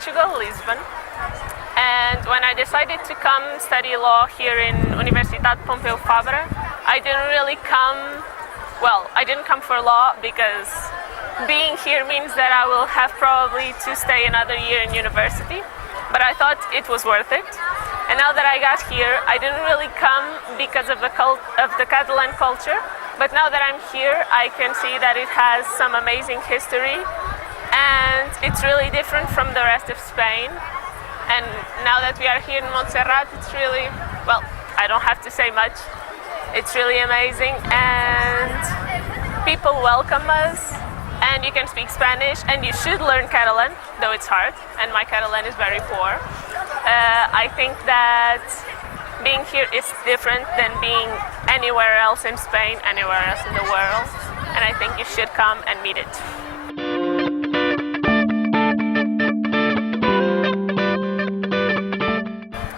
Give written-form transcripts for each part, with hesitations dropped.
Portugal, Lisbon. And when I decided to come study law here in Universitat Pompeu Fabra, I didn't come for law because being here means that I will have probably to stay another year in university, but I thought it was worth it. And now that I got here, I didn't really come because of the Catalan culture, but now that I'm here, I can see that it has some amazing history, and it's really different from the rest of Spain. And now that we are here in Montserrat, it's really, well, I don't have to say much. It's really amazing, and people welcome us, and you can speak Spanish, and you should learn Catalan, though it's hard, and my Catalan is very poor. I think that being here is different than being anywhere else in Spain, anywhere else in the world, and I think you should come and meet it.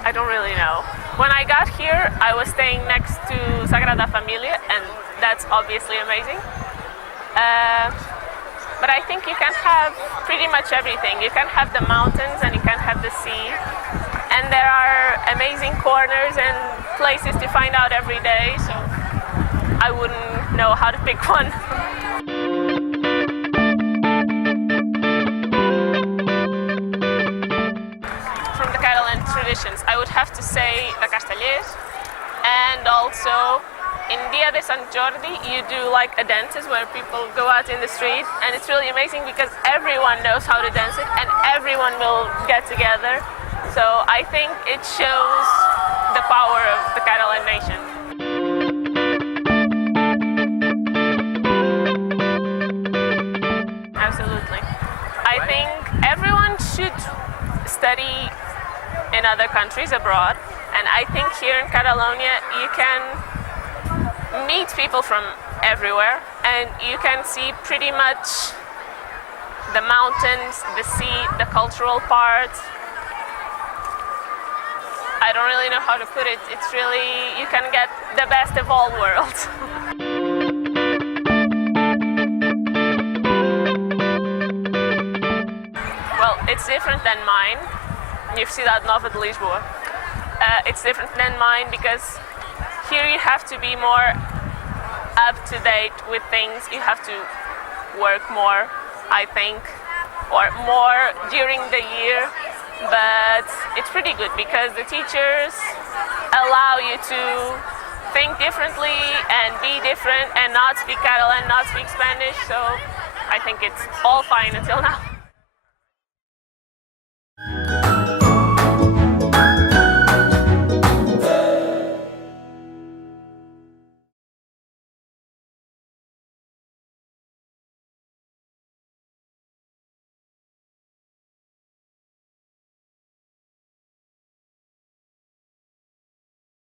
I don't really know. When I got here, I was staying next to Sagrada Familia, and that's obviously amazing. But I think you can have pretty much everything. You can have the mountains and you can have the sea. And there are amazing corners and places to find out every day, so I wouldn't know how to pick one. From the Catalan traditions, I would have to say the Castellers, and also in Dia de Sant Jordi, you do like a dances where people go out in the street, and it's really amazing because everyone knows how to dance it and everyone will get together. So I think it shows the power of the Catalan nation. Absolutely. I think everyone should study in other countries abroad, and I think here in Catalonia you can meet people from everywhere, and you can see pretty much the mountains, the sea, the cultural part. I don't really know how to put it. It's really, you can get the best of all worlds. Well, it's different than mine. Universidade Nova de Lisboa. It's different than mine because here you have to be more up to date with things. You have to work more, I think, or more during the year. But it's pretty good because the teachers allow you to think differently and be different and not speak Catalan, not speak Spanish. So I think it's all fine until now.